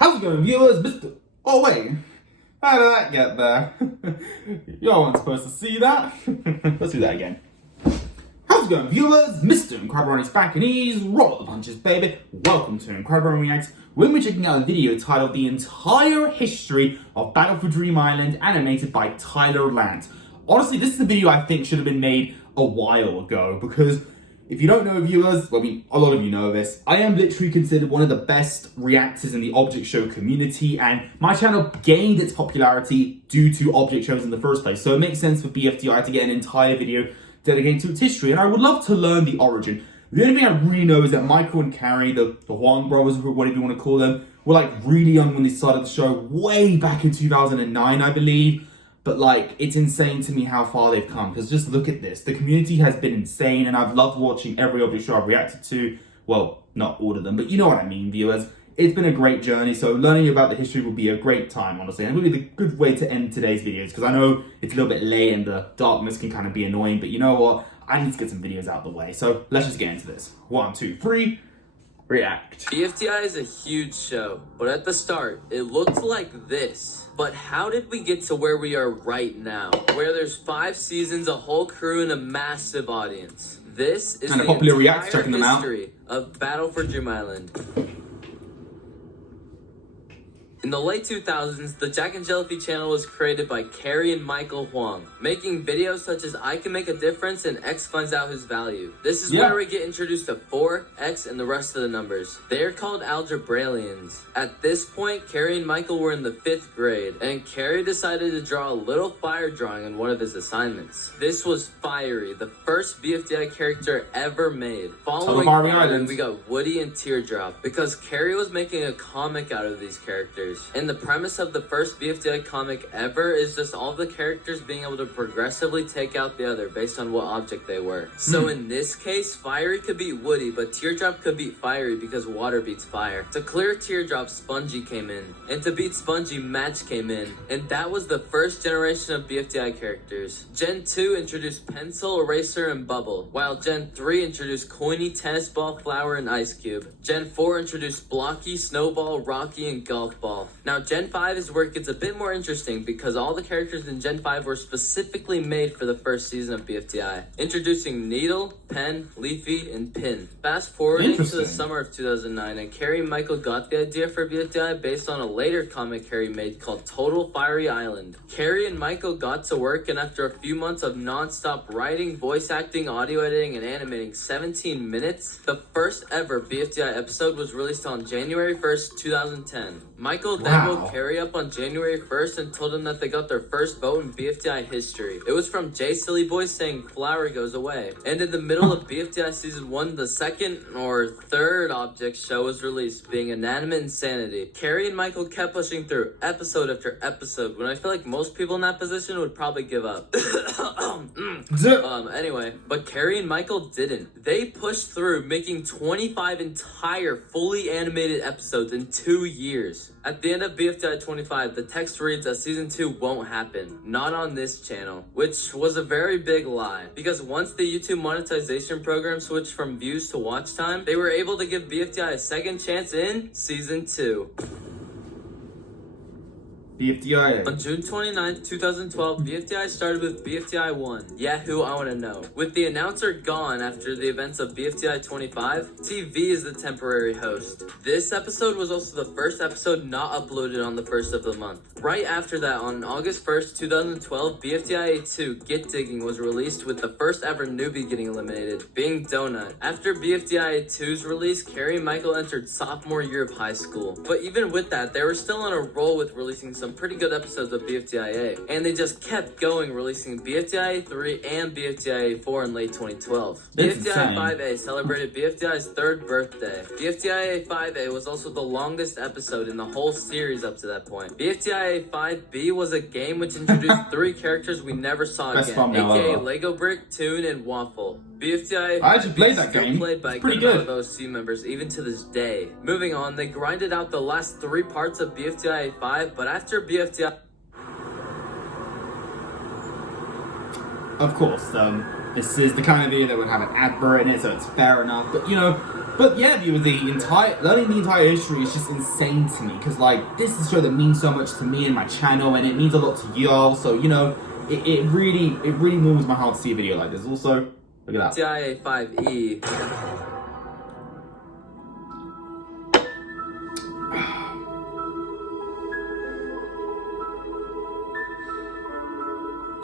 How's it going, viewers? Oh, wait. How did that get there? Y'all weren't supposed to see that. Let's do that again. How's it going, viewers? Mr. Incredi-Brony's back and he's roll the punches, baby. Welcome to Incredi-Brony Reacts. We're checking out a video titled The Entire History of Battle for Dream Island, animated by Tyler Lant. Honestly, this is a video I think should have been made a while ago, because if you don't know, viewers, well, I mean, a lot of you know this, I am literally considered one of the best reactors in the object show community, and my channel gained its popularity due to object shows in the first place. So it makes sense for BFDI to get an entire video dedicated to its history, and I would love to learn the origin. The only thing I really know is that Michael and Carrie, the Huang brothers, or whatever you want to call them, were like really young when they started the show, way back in 2009, I believe. But like, it's insane to me how far they've come, because just look at this. The community has been insane, and I've loved watching every object show I've reacted to. Well, not all of them, but you know what I mean, viewers. It's been a great journey, so learning about the history will be a great time, honestly. And it will be the good way to end today's videos, because I know it's a little bit late and the darkness can kind of be annoying, but you know what? I need to get some videos out of the way, so let's just get into this. 1, 2, 3. React. BFDI is a huge show, but at the start, it looked like this. But how did we get to where we are right now, where there's 5 seasons, a whole crew, and a massive audience? This is Kind of the popular entire Reacts, checking them out. history of Battle for Dream Island. In the late 2000s, the Jack and Jellyfy channel was created by Carrie and Michael Huang, making videos such as I Can Make a Difference and X Finds Out His Value. This is where we get introduced to 4, X, and the rest of the numbers. They are called algebralians. At this point, Carrie and Michael were in the 5th grade, and Carrie decided to draw a little fire drawing in one of his assignments. This was Fiery, the first BFDI character ever made. Following Fiery, we got Woody and Teardrop, because Carrie was making a comic out of these characters. And the premise of the first BFDI comic ever is just all the characters being able to progressively take out the other based on what object they were. So in this case, Fiery could beat Woody, but Teardrop could beat Fiery because water beats fire. To clear Teardrop, Spongy came in. And to beat Spongy, Match came in. And that was the first generation of BFDI characters. Gen 2 introduced Pencil, Eraser, and Bubble, while Gen 3 introduced Coiny, Tennis Ball, Flower, and Ice Cube. Gen 4 introduced Blocky, Snowball, Rocky, and Golf Ball. Now, Gen 5 is where it gets a bit more interesting because all the characters in Gen 5 were specifically made for the first season of BFDI, introducing Needle, Pen, Leafy, and Pin. Fast forwarding to the summer of 2009, and Carrie and Michael got the idea for BFDI based on a later comic Carrie made called Total Fiery Island. Carrie and Michael got to work, and after a few months of non-stop writing, voice acting, audio editing, and animating 17 minutes, the first ever BFDI episode was released on January 1st, 2010. Michael then woke Carrie up on January 1st and told him that they got their first vote in BFDI history. It was from Jay Silly Boy saying Flower goes away. And in the middle of BFDI Season 1, the second or third object show was released, being Inanimate Insanity. Carrie and Michael kept pushing through episode after episode, when I feel like most people in that position would probably give up. Anyway, but Carrie and Michael didn't. They pushed through, making 25 entire fully animated episodes in 2 years. At the end of BFDI 25, the text reads that Season 2 won't happen. Not on this channel. Which was a very big lie. Because once the YouTube monetization program switched from views to watch time, they were able to give BFDI a second chance in Season 2. BFDIA. On June 29th, 2012, BFDI started with BFDI 1, Yahoo I Wanna Know. With the announcer gone after the events of BFDI 25, TV is the temporary host. This episode was also the first episode not uploaded on the 1st of the month. Right after that, on August 1st, 2012, BFDIA 2, Get Digging was released with the first ever newbie getting eliminated, being Donut. After BFDIA 2's release, Carrie and Michael entered sophomore year of high school. But even with that, they were still on a roll with releasing some pretty good episodes of BFDIA, and they just kept going, releasing BFDIA 3 and BFDIA 4 in late 2012. BFDIA 5A celebrated BFDI's 3rd birthday. BFDIA 5A was also the longest episode in the whole series up to that point. BFDIA 5B was a game which introduced 3 characters we never saw again, aka Lego Brick, Toon, and Waffle. BFDIA I actually played that game. Played by a good amount of OC members even to this day. Moving on, they grinded out the last 3 parts of BFDIA 5, but after BFDIA... Of course, this is the kind of video that would have an ad in it, so it's fair enough. But, you know, But yeah, viewers, learning the entire history is just insane to me, because like, this is a show that means so much to me and my channel, and it means a lot to y'all, so you know, it really warms my heart to see a video like this. Also, look at that. BFDIA 5E.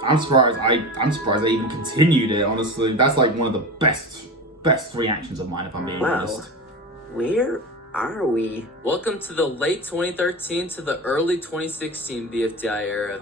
I'm surprised I even continued it, honestly. That's like one of the best reactions of mine, if I'm being honest. Where are we? Welcome to the late 2013 to the early 2016 BFDI era.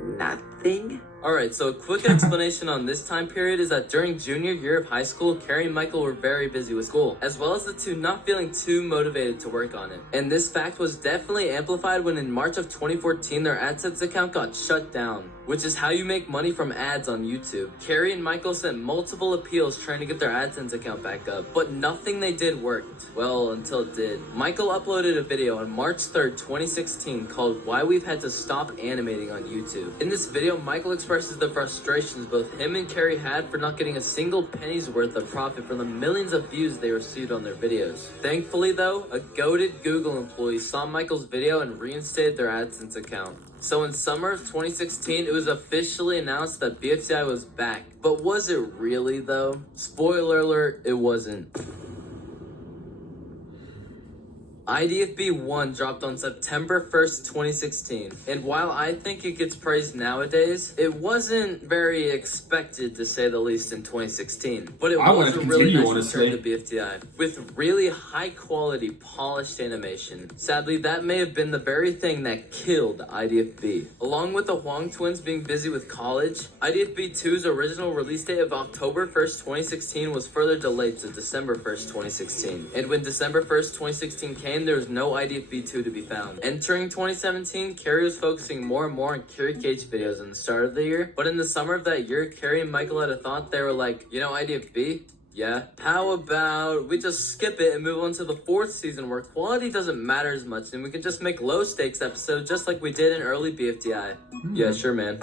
Nothing? Alright, so a quick explanation on this time period is that during junior year of high school, Carrie and Michael were very busy with school, as well as the two not feeling too motivated to work on it. And this fact was definitely amplified when in March of 2014 their AdSense account got shut down, which is how you make money from ads on YouTube. Carrie and Michael sent multiple appeals trying to get their AdSense account back up, but nothing they did worked. Well, until it did. Michael uploaded a video on March 3rd, 2016 called Why We've Had to Stop Animating on YouTube. In this video, Michael expresses the frustrations both him and Carrie had for not getting a single penny's worth of profit from the millions of views they received on their videos. Thankfully though, a goated Google employee saw Michael's video and reinstated their AdSense account. So in summer of 2016, it was officially announced that BFDI was back. But was it really though? Spoiler alert, it wasn't. IDFB 1 dropped on September 1st, 2016, and while I think it gets praised nowadays, it wasn't very expected to say the least in 2016. But it was a really nice return to BFDI, with really high quality, polished animation. Sadly, that may have been the very thing that killed IDFB. Along with the Huang twins being busy with college, IDFB 2's original release date of October 1st, 2016 was further delayed to December 1st, 2016. And when December 1st, 2016 came, there was no IDFB 2 to be found. Entering 2017, Carrie was focusing more and more on Carrie Cage videos in the start of the year, but in the summer of that year, Carrie and Michael had a thought. They were like, you know IDFB? Yeah. How about we just skip it and move on to the 4th season where quality doesn't matter as much and we can just make low stakes episodes just like we did in early BFDI. Yeah, sure, man.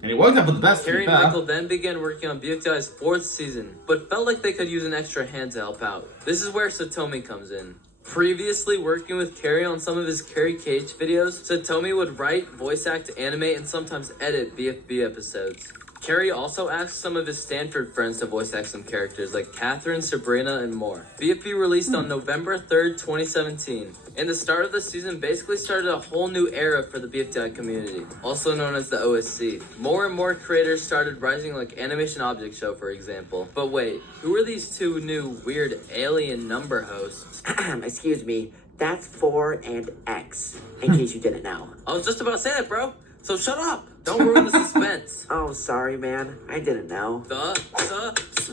And it worked out for the best. Carrie and Michael then began working on BFDI's 4th season, but felt like they could use an extra hand to help out. This is where Satomi comes in. Previously working with Carrie on some of his Carrie Cage videos, Satomi would write, voice act, animate, and sometimes edit BFB episodes. Carrie also asked some of his Stanford friends to voice act some characters like Catherine, Sabrina, and more. BFB released on November 3rd, 2017. And the start of the season basically started a whole new era for the BFDI community, also known as the OSC. More and more creators started rising like Animation Object Show, for example. But wait, who are these two new weird alien number hosts? Excuse me, that's 4 and X, in case you didn't know. I was just about to say that, bro. So shut up. Don't ruin the suspense. Oh, sorry, man. I didn't know. The suspense!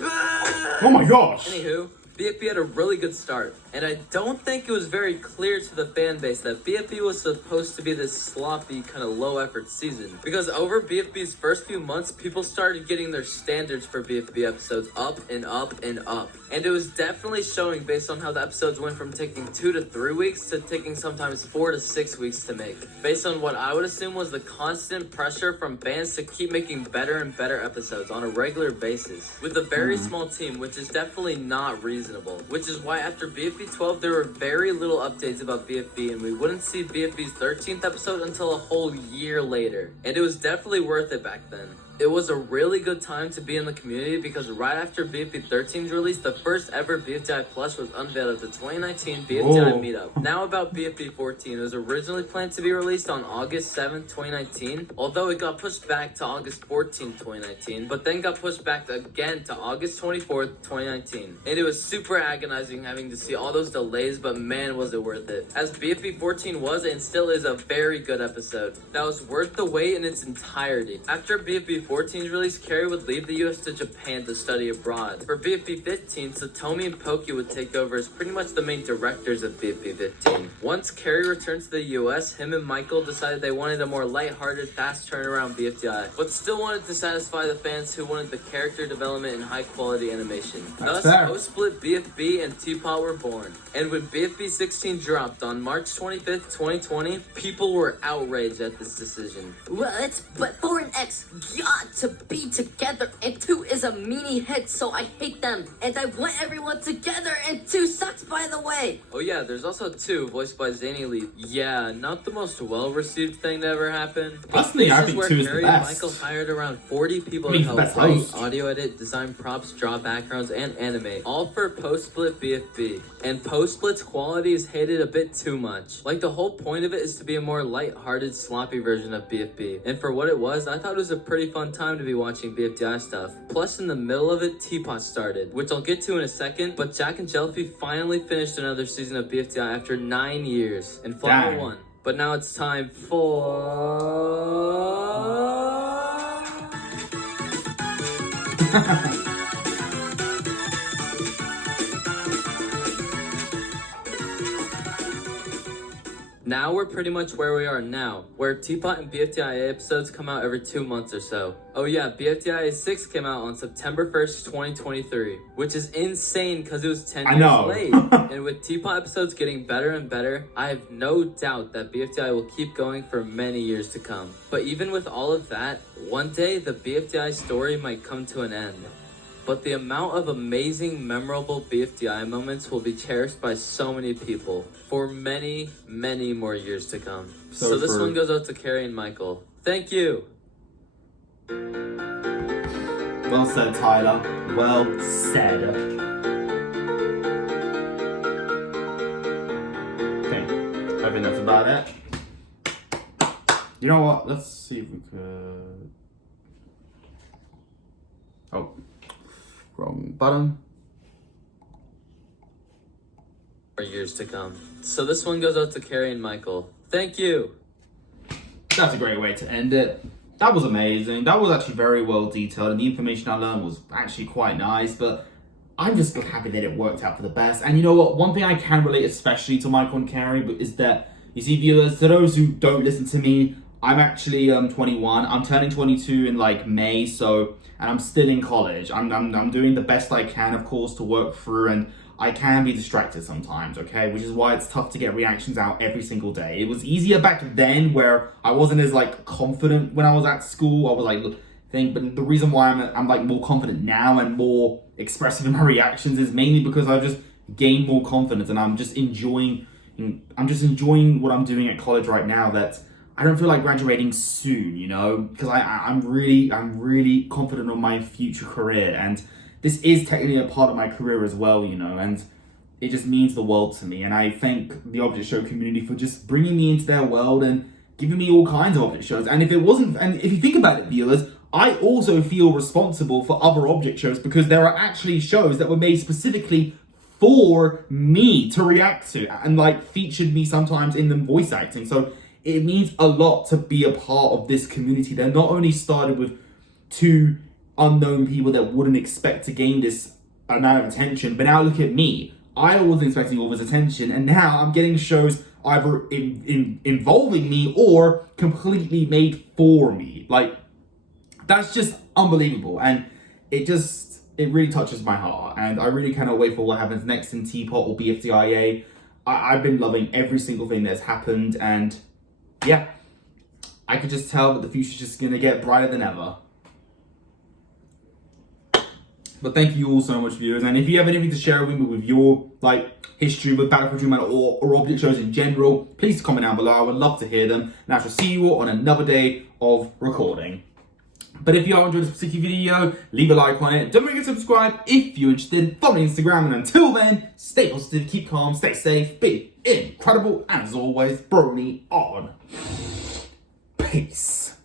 Oh my gosh! Anywho, BFB had a really good start, and I don't think it was very clear to the fan base that BFB was supposed to be this sloppy, kind of low-effort season. Because over BFB's first few months, people started getting their standards for BFB episodes up and up and up. And it was definitely showing based on how the episodes went from taking 2 to 3 weeks to taking sometimes 4 to 6 weeks to make. Based on what I would assume was the constant pressure from fans to keep making better and better episodes on a regular basis. With a very small team, which is definitely not reasonable. Which is why after BFB 12, there were very little updates about BFB, and we wouldn't see BFB's 13th episode until a whole year later. And it was definitely worth it back then. It was a really good time to be in the community because right after BFB 13's release, the first ever BFDI Plus was unveiled at the 2019 BFDI meetup. Now about BFB 14, it was originally planned to be released on August 7th, 2019, although it got pushed back to August 14th, 2019, but then got pushed back again to August 24th, 2019. And it was super agonizing having to see all those delays, but man was it worth it. As BFB 14 was and still is a very good episode that was worth the wait in its entirety. After BFB 14's release, Carrie would leave the US to Japan to study abroad. For BFB 15, Satomi and Pokey would take over as pretty much the main directors of BFB 15. Once Carrie returned to the US, him and Michael decided they wanted a more lighthearted, fast turnaround BFDI, but still wanted to satisfy the fans who wanted the character development and high quality animation. Thus, post-split BFB and Teapot were born. And when BFB 16 dropped on March 25th, 2020, people were outraged at this decision. What? But 4 and X, God! want to be together, and 2 is a meanie hit, so I hate them. And I want everyone together, and 2 sucks, by the way. Oh yeah, there's also 2, voiced by Zany Lee. Yeah, not the most well-received thing to ever happen. Personally, I think where 2 is the Harry and best. Michael hired around 40 people I mean, to he's help the best write, host. audio edit, design props, draw backgrounds, and animate, all for post-split BFB. And post-split's quality is hated a bit too much. Like, the whole point of it is to be a more light-hearted, sloppy version of BFB. And for what it was, I thought it was a pretty fun time to be watching BFDI stuff. Plus, in the middle of it, Teapot started, which I'll get to in a second, but Jack and Jelfie finally finished another season of BFDI after 9 years, and Flower Dang. won. But now it's time for... Now we're pretty much where we are now, where Teapot and BFDIA episodes come out every 2 months or so. Oh yeah, BFDIA 6 came out on September 1st, 2023, which is insane because it was 10 I years know. late. And with Teapot episodes getting better and better, I have no doubt that BFDI will keep going for many years to come. But even with all of that, one day the BFDI story might come to an end. But the amount of amazing, memorable BFDI moments will be cherished by so many people for many, many more years to come. So this one goes out to Carrie and Michael. Thank you! Well said, Tyler. Well said. Okay, I think that's about it. You know what? Let's see if we could... Oh. Wrong button. For years to come. So this one goes out to Carrie and Michael. Thank you! That's a great way to end it. That was amazing. That was actually very well detailed, and the information I learned was actually quite nice, but I'm just happy that it worked out for the best. And you know what? One thing I can relate especially to Michael and Carrie is that, you see, viewers, to those who don't listen to me, I'm actually 21. I'm turning 22 in like May, so, and I'm still in college. I'm doing the best I can, of course, to work through, and I can be distracted sometimes, okay? Which is why it's tough to get reactions out every single day. It was easier back then where I wasn't as like confident when I was at school. I was like, but the reason why I'm like more confident now and more expressive in my reactions is mainly because I've just gained more confidence, and I'm just enjoying what I'm doing at college right now. That I don't feel like graduating soon, you know, because I'm really confident on my future career, and this is technically a part of my career as well, you know, and it just means the world to me. And I thank the Object Show community for just bringing me into their world and giving me all kinds of object shows. And if you think about it, viewers, I also feel responsible for other object shows because there are actually shows that were made specifically for me to react to and like featured me sometimes in them voice acting. So it means a lot to be a part of this community. They're not only started with 2 unknown people that wouldn't expect to gain this amount of attention, but now look at me. I wasn't expecting all this attention, and now I'm getting shows either involving me or completely made for me. Like, that's just unbelievable, and it really touches my heart, and I really cannot wait for what happens next in Teapot or BFDIA. I've been loving every single thing that's happened, and yeah, I could just tell that the future's just gonna get brighter than ever. But thank you all so much, viewers. And if you have anything to share with me with your like history with Battlefield Dreamland or object shows in general, please comment down below. I would love to hear them. And I shall see you all on another day of recording. But if you are enjoying this particular video, leave a like on it. Don't forget to subscribe if you're interested. Follow me on Instagram. And until then, stay positive, keep calm, stay safe, be incredible. And as always, Brony on. Peace.